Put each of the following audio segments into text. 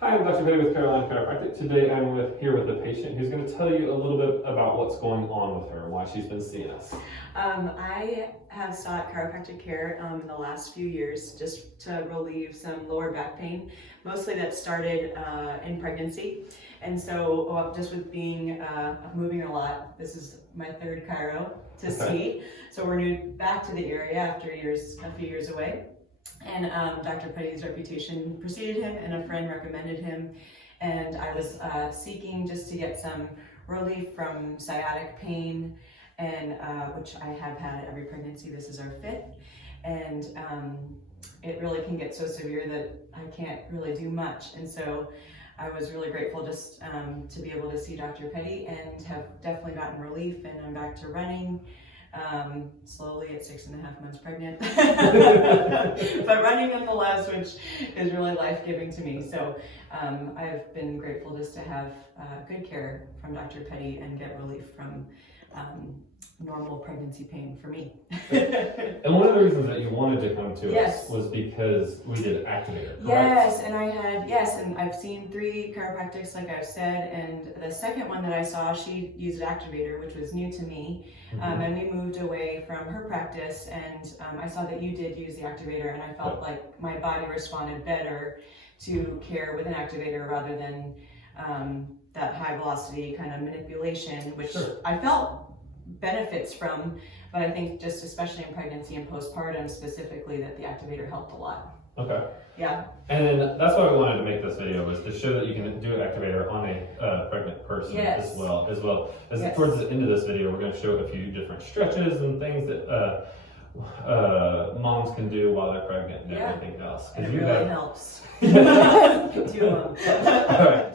Hi, I'm Dr. Petty with Carolina Chiropractic. Today I'm here with a patient who's going to tell you a little bit about what's going on with her and why she's been seeing us. I have sought chiropractic care in the last few years just to relieve some lower back pain. Mostly that started in pregnancy. And so just with being moving a lot, this is my third chiro to see. So we're new back to the area after a few years away. And Dr. Petty's reputation preceded him, and a friend recommended him. And I was seeking just to get some relief from sciatic pain, and which I have had every pregnancy. This is our fifth, and it really can get so severe that I can't really do much. And so I was really grateful just to be able to see Dr. Petty, and have definitely gotten relief, and I'm back to running. Slowly at 6.5 months pregnant, but running nonetheless, which is really life-giving to me. So I've been grateful just to have good care from Dr. Petty and get relief from normal pregnancy pain for me. And one of the reasons that you wanted to come to Yes. us was because we did Activator, correct? Yes, and I've seen 3 chiropractics, like I've said, and the second one that I saw, she used Activator, which was new to me. And we moved away from her practice, and I saw that you did use the Activator, and I felt like my body responded better to care with an Activator rather than that high velocity kind of manipulation, which I felt benefits from, but I think just especially in pregnancy and postpartum specifically, that the Activator helped a lot. Okay. Yeah. And that's why we wanted to make this video, was to show that you can do Activator on a pregnant person as well. As towards the end of this video, we're going to show a few different stretches and things that moms can do while they're pregnant and everything else. And it really helps. Alright,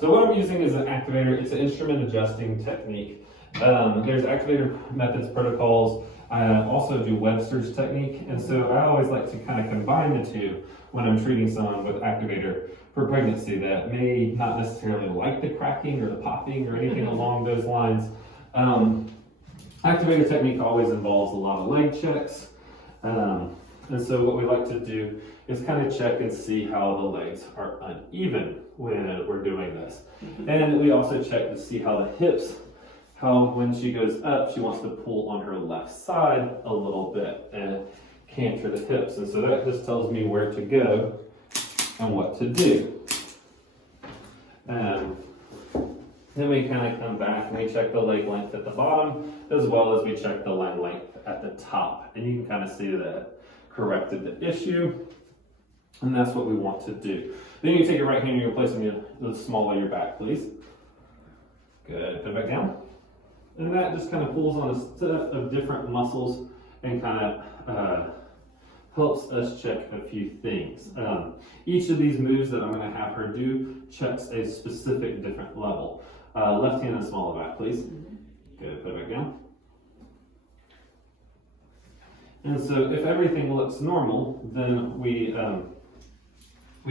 so what I'm using is an Activator. It's an instrument adjusting technique. There's Activator methods, protocols. I also do Webster's Technique, and so I always like to kind of combine the two when I'm treating someone with Activator for pregnancy that may not necessarily like the cracking or the popping or anything along those lines. Activator Technique always involves a lot of leg checks, and so what we like to do is kind of check and see how the legs are uneven when we're doing this. And we also check to see how the hips, when she goes up, she wants to pull on her left side a little bit and canter the hips. And so that just tells me where to go and what to do. Then we kind of come back and we check the leg length at the bottom, as well as we check the leg length at the top. And you can kind of see that corrected the issue. And that's what we want to do. Then you take your right hand and you place it in the small of your back, please. Good. Put it back down. And that just kind of pulls on a set of different muscles and kind of helps us check a few things. Each of these moves that I'm going to have her do checks a specific different level. Left hand and small of back, please. Good. Put it back down. And so if everything looks normal, then we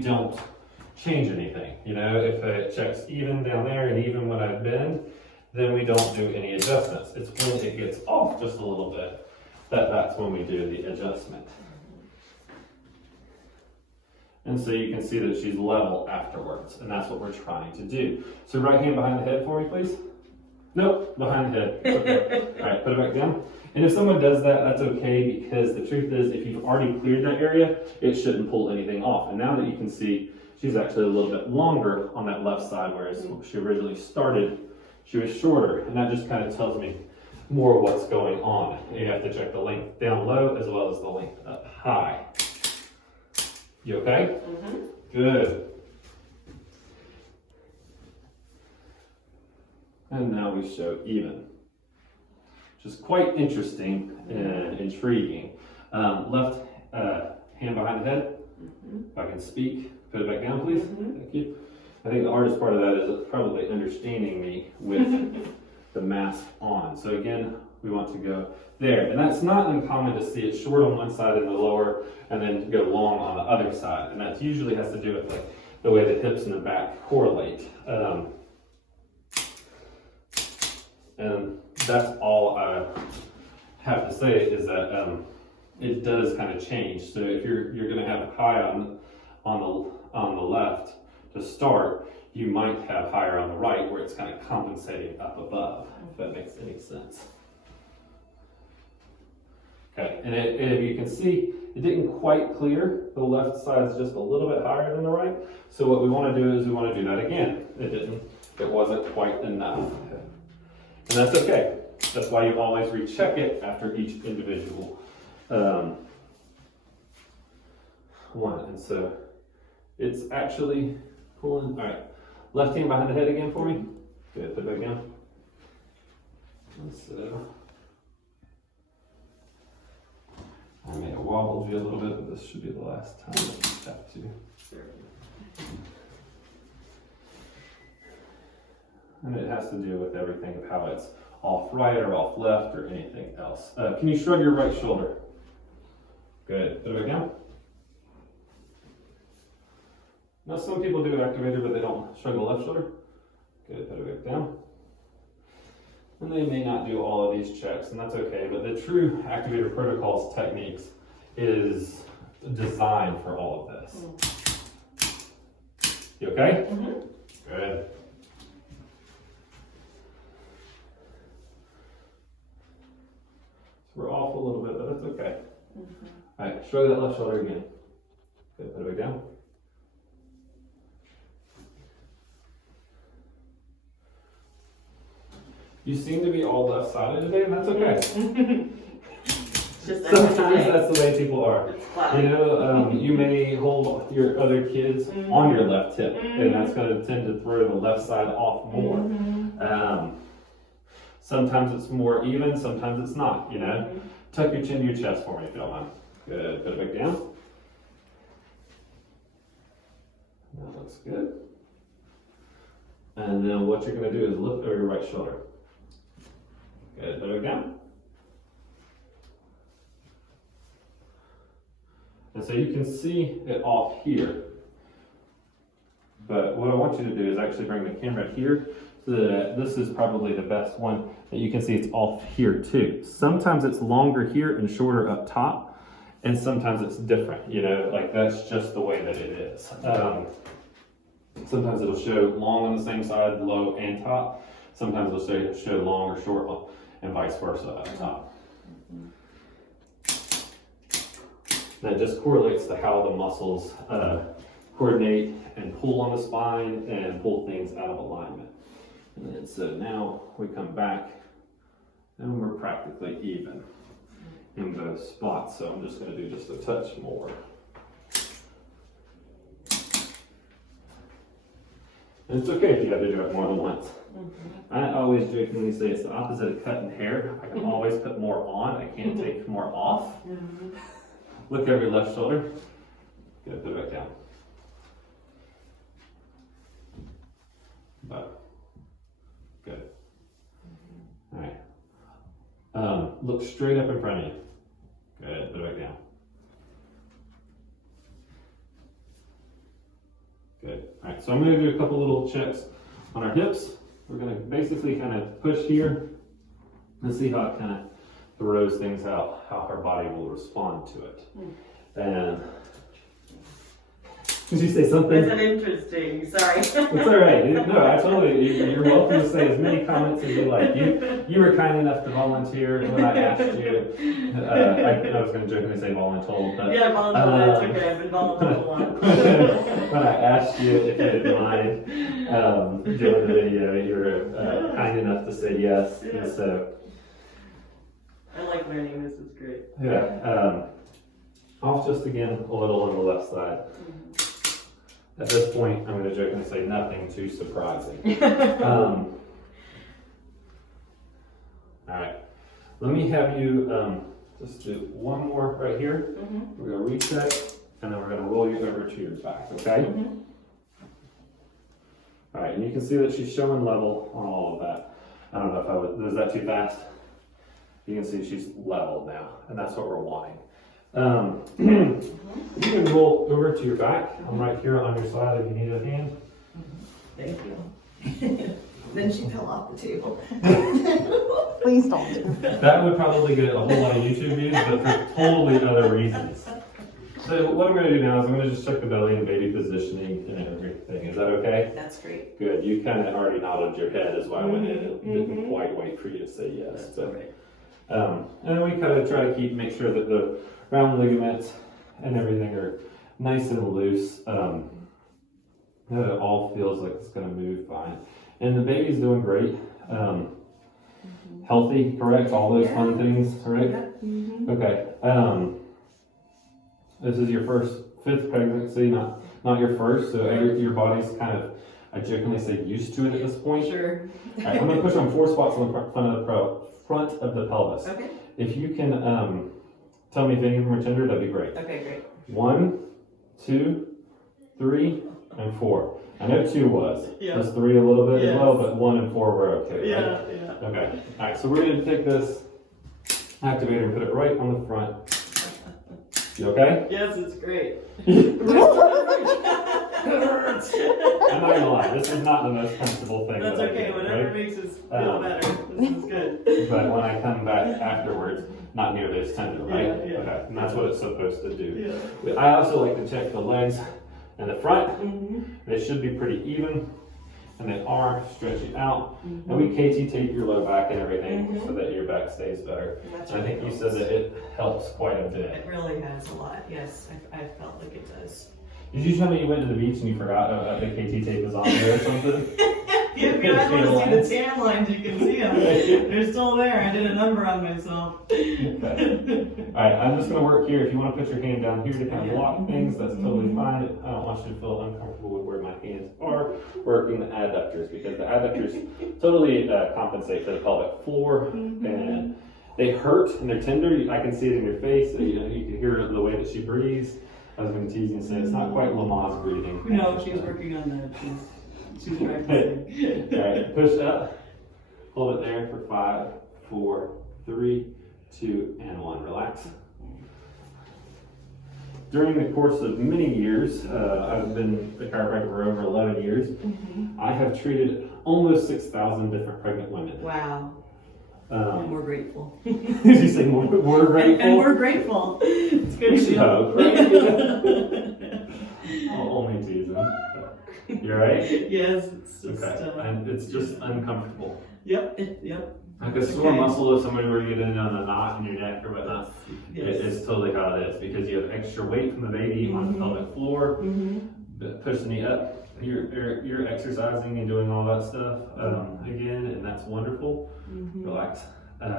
don't change anything. You know, if it checks even down there and even when I bend, then we don't do any adjustments. It's when it gets off just a little bit that's when we do the adjustment. And so you can see that she's level afterwards, and that's what we're trying to do. So right hand behind the head for me, please. Nope, behind the head. Okay. All right, put it back down. And if someone does that, that's okay, because the truth is, if you've already cleared that area, it shouldn't pull anything off. And now that you can see, she's actually a little bit longer on that left side, whereas when she originally started, she was shorter. And that just kind of tells me more what's going on. You have to check the length down low as well as the length up high. You okay? Good. And now we show even, which is quite interesting and intriguing. Left hand behind the head. If I can speak, put it back down, please. Thank you. I think the hardest part of that is probably understanding me with the mask on. So again, we want to go there. And that's not uncommon to see it short on one side and the lower, and then go long on the other side. And that usually has to do with like the way the hips and the back correlate. And that's all I have to say, is that it does kind of change. So if you're going to have high on the left, to start, you might have higher on the right where it's kind of compensating up above, if that makes any sense. Okay, and if you can see, it didn't quite clear. The left side is just a little bit higher than the right. So what we want to do is we want to do that again. It wasn't quite enough. And that's okay. That's why you always recheck it after each individual one. And so it's actually pulling. All right, left hand behind the head again for me. Good, put that again. And so I may have wobbled you a little bit, but this should be the last time that you have to. And it has to do with everything of how it's off right or off left or anything else. Can you shrug your right shoulder? Good. Put it back down. Now some people do Activator, but they don't shrug the left shoulder. Good. Put it back down. And they may not do all of these checks, and that's okay, but the true Activator protocols techniques is designed for all of this. You okay? Mm-hmm. Good. So we're off a little bit, but that's okay. Mm-hmm. All right, shrug that left shoulder again. Good, put it back down. You seem to be all left-sided today, and that's okay. Sometimes that's the way people are. You know, you may hold your other kids on your left hip, and that's going to tend to throw the left side off more. Sometimes it's more even, sometimes it's not, you know. Tuck your chin to your chest for me if you don't mind. Good, put it back down. That looks good. And then what you're going to do is lift over your right shoulder. Good, put it back down. And so you can see it off here. But what I want you to do is actually bring the camera here so that this is probably the best one that you can see it's off here too. Sometimes it's longer here and shorter up top, and sometimes it's different, you know, like that's just the way that it is. Sometimes it'll show long on the same side, low and top. Sometimes it'll show long or short and vice versa up top. That just correlates to how the muscles coordinate and pull on the spine and pull things out of alignment. And then so now we come back and we're practically even in those spots. So I'm just going to do just a touch more. And it's okay if you have to do it more than once. I always jokingly say it's the opposite of cutting hair. I can always put more on, I can't take more off. Look over your left shoulder. Good, put it back down. But, good. All right. Look straight up in front of you. Good, put it back down. Good. All right, so I'm going to do a couple little checks on our hips. We're going to basically kind of push here and see how it kind of throws things out, how our body will respond to it. And did you say something? Isn't interesting? Sorry. It's all right. No, I totally. You're welcome to say as many comments as you like. You were kind enough to volunteer when I asked you. I was going to jokingly say voluntold, but yeah, voluntold. That's okay. I've been voluntold a lot. When I asked you if you didn't mind doing the video, you were kind enough to say yes. Yeah. And so I like learning. This is great. yeah. Off just again a little on the left side. At this point, I'm going to joke and say nothing too surprising. All right, let me have you just do one more right here. We're going to recheck, and then we're going to roll you over to your back, okay? All right, and you can see that she's showing level on all of that. I don't know if was that too fast? You can see she's leveled now, and that's what we're wanting. You can roll over to your back. I'm right here on your side if you need a hand. Thank you. Then she fell off the table. Please don't. That would probably get a whole lot of YouTube views, but for totally other reasons. So what I'm gonna do now is I'm gonna just check the belly and baby positioning and everything. Is that okay? That's great. Good. You kind of already nodded your head as well. I went in and didn't quite wait for you to say yes. That's So, great. and then we kind of try to make sure that the round ligaments and everything are nice and loose. That it all feels like it's gonna move fine. And the baby's doing great. Healthy, correct? All those fun things, right? Mm-hmm. Okay. This is your fifth pregnancy, not your first. So your body's kind of, I jokingly say, used to it at this point. Sure. All right, I'm going to push on 4 spots on the front of the pelvis. Okay. If you can tell me if any of them are tender, that'd be great. Okay, great. 1, 2, 3, and 4. I know 2 was. Yeah. Just 3 a little bit Yes. as well, but 1 and 4 were okay, right? Yeah. Okay. All right, so we're going to take this activator and put it right on the front. You okay? Yes, it's great. I'm not gonna lie, this is not the most comfortable thing. That's that I okay, do, whatever right? makes us feel better. This is good. But when I come back afterwards, not nearly as tender, right? Yeah. Okay, and that's what it's supposed to do. Yeah. I also like to check the legs and the front. Mm-hmm. They should be pretty even, and they are stretching out. And we KT tape your low back and everything so that your back stays better. That's And I think you right. said that it helps quite a bit. It really has a lot. Yes, I felt like it does. Did you tell me you went to the beach and you forgot the KT tape was on there or something? If you guys want to see the tan lines, you can see them. They're still there. I did a number on myself. Okay. Alright, I'm just going to work here. If you want to put your hand down here to kind of lock things, that's totally fine. I don't want you to feel uncomfortable with where my hands are working the adductors, because the adductors totally compensate for the pelvic floor, and they hurt and they're tender. I can see it in your face. You can hear the way that she breathes. I was going to tease you and say it's not quite Lamaze breathing. No, she's working on that. She's practicing. Alright, push up. Hold it there for 5, 4, 3, 2, and 1. Relax. During the course of many years, I've been a chiropractor for over 11 years. I have treated almost 6,000 different pregnant women. Wow. And we're grateful. Did you say we're grateful? And we're grateful. It's good We to should feel. hope, right? I'll only tease them. You alright? Yes, it's just. Okay. And it's just uncomfortable. Yep. Like a sore muscle if somebody were to get in on a knot in your neck or whatnot. Yes. It's totally how it is, because you have extra weight from the baby on the pelvic floor, push the knee up. You're exercising and doing all that stuff again, and that's wonderful. Relax. And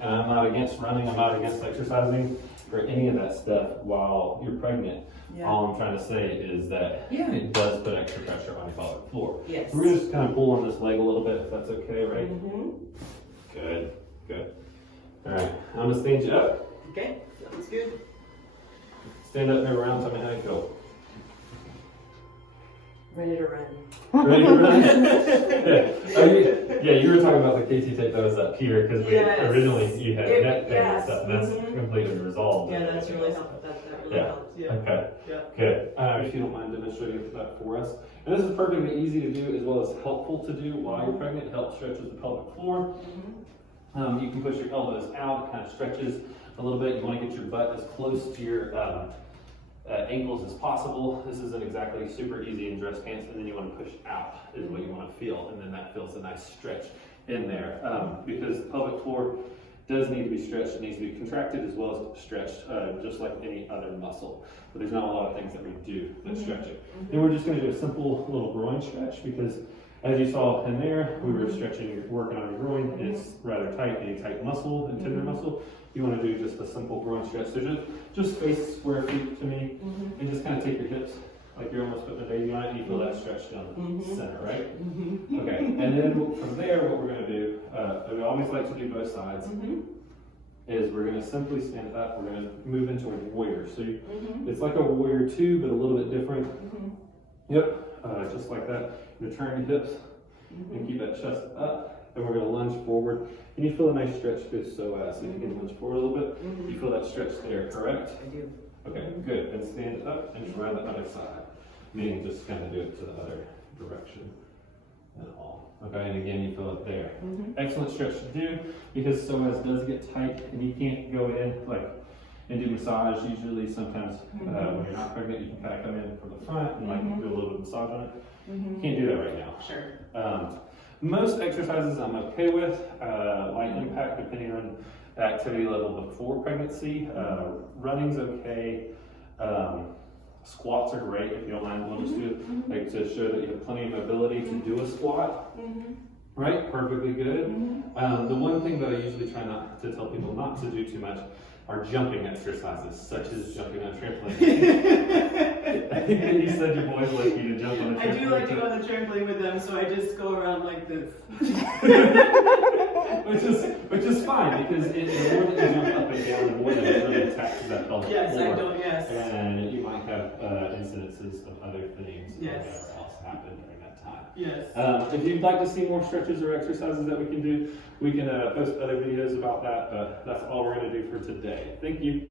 I'm not against running. I'm not against exercising or any of that stuff while you're pregnant. Yeah. All I'm trying to say is that it does put extra pressure on your pelvic floor. Yes. So we're just kind of pull on this leg a little bit, if that's okay, right? Good. All right, I'm gonna stand you up. Okay, sounds good. Stand up, move around, tell me how you feel. Ready to run. Ready to run? Yeah, you were talking about the KT tape that was up here, because originally you had neck pain and stuff, and that's completely resolved. Yeah, that's really helped. That really helped. Yeah. Okay. Yeah. Good. If you don't mind demonstrating that for us. And this is perfectly easy to do as well as helpful to do while you're pregnant. It helps stretches the pelvic floor. You can push your elbows out, it kind of stretches a little bit. You want to get your butt as close to your ankles as possible. This isn't exactly super easy in dress pants, and then you want to push out is what you want to feel, and then that feels a nice stretch in there, because the pelvic floor does need to be stretched. It needs to be contracted as well as stretched, just like any other muscle. But there's not a lot of things that we do that stretch it. And we're just going to do a simple little groin stretch, because as you saw in there, we were stretching, working on your groin, and it's rather tight, a tight muscle and tender muscle. You want to do just a simple groin stretch. So just face square feet to me, and just kind of take your hips like you're almost putting a baby on it, and you feel that stretch down the center, right? Okay, and then from there, what we're going to do, we always like to do both sides, is we're going to simply stand up. We're going to move into a warrior. So it's like a warrior 2, but a little bit different. Yep, just like that. You're going to turn your hips and keep that chest up. And we're going to lunge forward. And you feel a nice stretch through the psoas. So you can lunge forward a little bit. You feel that stretch there, correct? I do. Okay, good. Then stand up and try the other side. Meaning just kind of do it to the other direction and all. Okay, and again, you feel it there. Excellent stretch to do, because psoas does get tight and you can't go in, like, and do massage. Usually, sometimes when you're not pregnant, you can kind of come in from the front and like do a little bit of massage on it. Can't do that right now. Sure. Most exercises I'm okay with, light impact depending on the activity level before pregnancy. Running's okay. Squats are great if you don't mind. We'll just do like to show that you have plenty of mobility to do a squat. Right, perfectly good. The one thing that I usually try not to tell people not to do too much are jumping exercises, such as jumping on trampoline. I think that you said your boys like you to jump on a trampoline. I do like to go on the trampoline with them, so I just go around like this. which is fine, because the more that you jump up and down, the more that it really taxes that pelvic Yes, floor. I don't, yes. And you might have incidences of other things Yes. whatever else happen during that time. Yes. If you'd like to see more stretches or exercises that we can do, we can post other videos about that, but that's all we're going to do for today. Thank you.